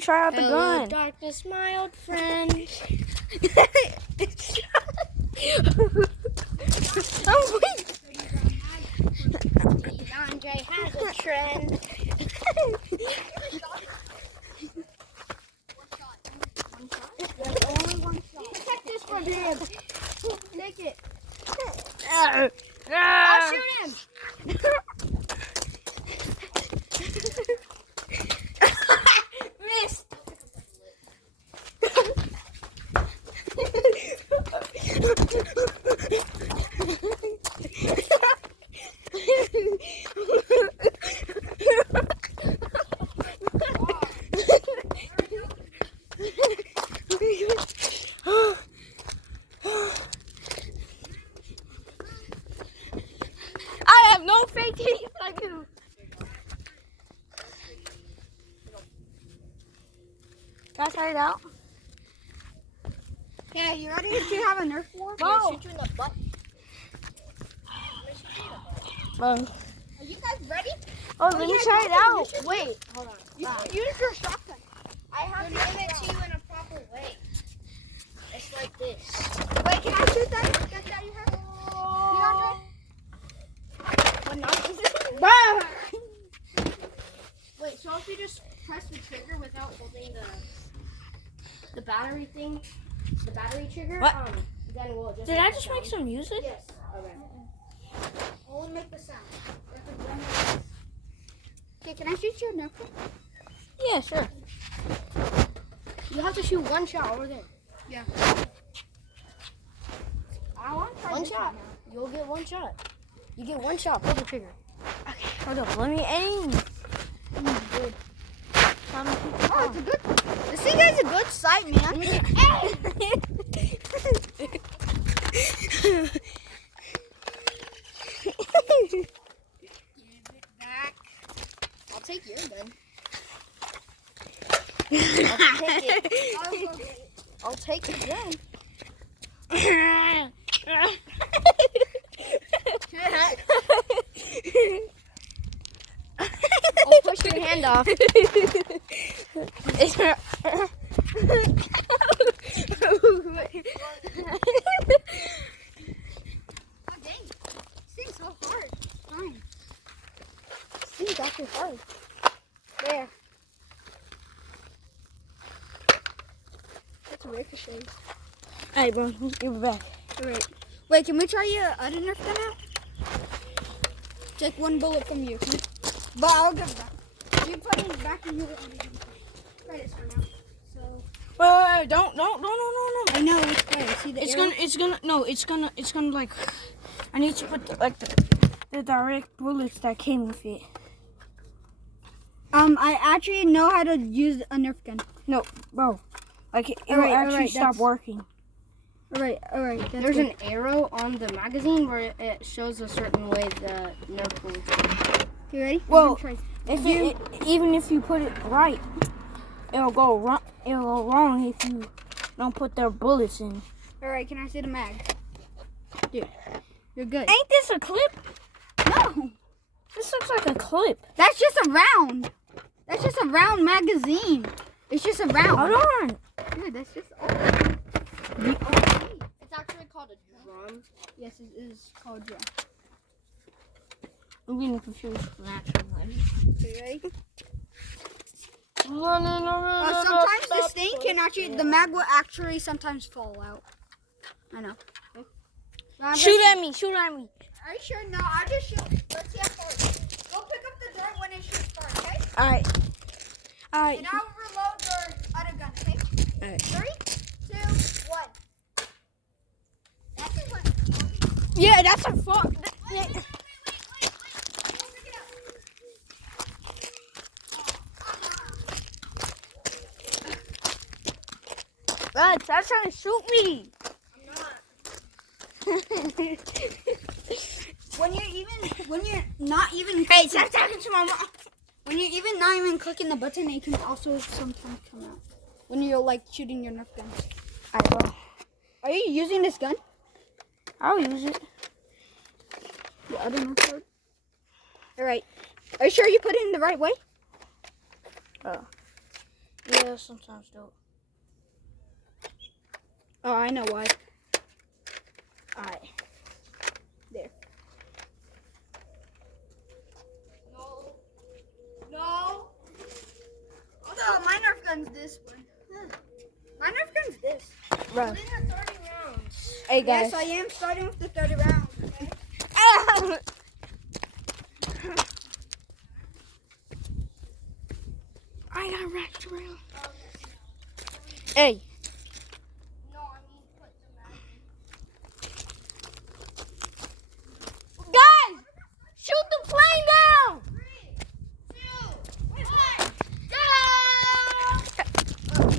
me try out the gun. Darkness, my old friend. Oh, wait. DeAndre has a trend. There's only one shot. Protect this from him. Take it. I'll shoot him. Missed. I have no fake teeth. I do. Can I try it out? Yeah, you ready to have a Nerf war? Whoa. Shoot you in the butt. Are you guys ready? Oh, let me try it out. Wait, hold on. Use your shotgun. I have to give it to you in a proper way. It's like this. Wait, can I shoot that guy you have? What nonsense? Bam! Wait, so if you just press the trigger without holding the battery thing, the battery trigger, What? then we'll just. Did I just make some music? Yes. Okay. Only make the sound. Okay, can I shoot you a Nerf gun? Yeah, sure. You have to shoot one shot over there. Yeah. I want to try One this shot. now. You'll get one shot. You get one shot. Pull the trigger. Okay, hold up. Let me aim. Good. Oh, it's a good. This thing is a good sight, man. Give it back. I'll take your gun. I'll take it again. I'll push your hand off. Oh, dang. This thing's so hard. Fine. This thing's actually hard. There. That's ricochet. Alright, bro. Give it back. Alright. Wait, can we try your other Nerf gun out? Take one bullet from you. But I'll give it back. You put it back in your. Try this for now. So. Wait, don't, no. I know which way. See the arrow? It's gonna like, I need to put the direct bullets that came with it. I actually know how to use a Nerf gun. No, bro. Like, it will Alright, actually alright, stop that's- working. Alright. There's an arrow on the magazine where it shows a certain way the Nerf will go. You ready? Well, Try. Even if you put it right, it'll go wrong. It'll go wrong if you don't put their bullets in. Alright, can I see the mag? Dude, you're good. Ain't this a clip? No, This looks like a clip. that's just a round. That's just a round magazine. It's just a round. Hold on. Dude, that's just. It's actually called a drum. Yes, it is called drum. I'm getting confused with an actual one. You ready? No. Sometimes this thing can actually, the mag will actually sometimes fall out. I know. Shoot at me. Are you sure? No, I'll just shoot. Let's see how far. Go pick up the drum when it shoots first, okay? Alright. And I'll reload your other gun, okay? Alright. 3, 2, 1. That's just one. Yeah, that's a fuck. That's trying to shoot me. When you're not even. Hey, stop talking to my mom. When you're even not even clicking the button, it can also sometimes come out. When you're like shooting your Nerf gun. Alright, bro. Are you using this gun? I'll use it. The other Nerf gun? Alright. Are you sure you put it in the right way? Oh. Yeah, sometimes do. Oh, I know why. Alright. No. No. Oh, my Nerf gun's this one. My Nerf gun's this. Bro. These are 30 rounds. Hey guys. Yes, I am starting with the 30 rounds. Okay? I got wrapped around. Hey.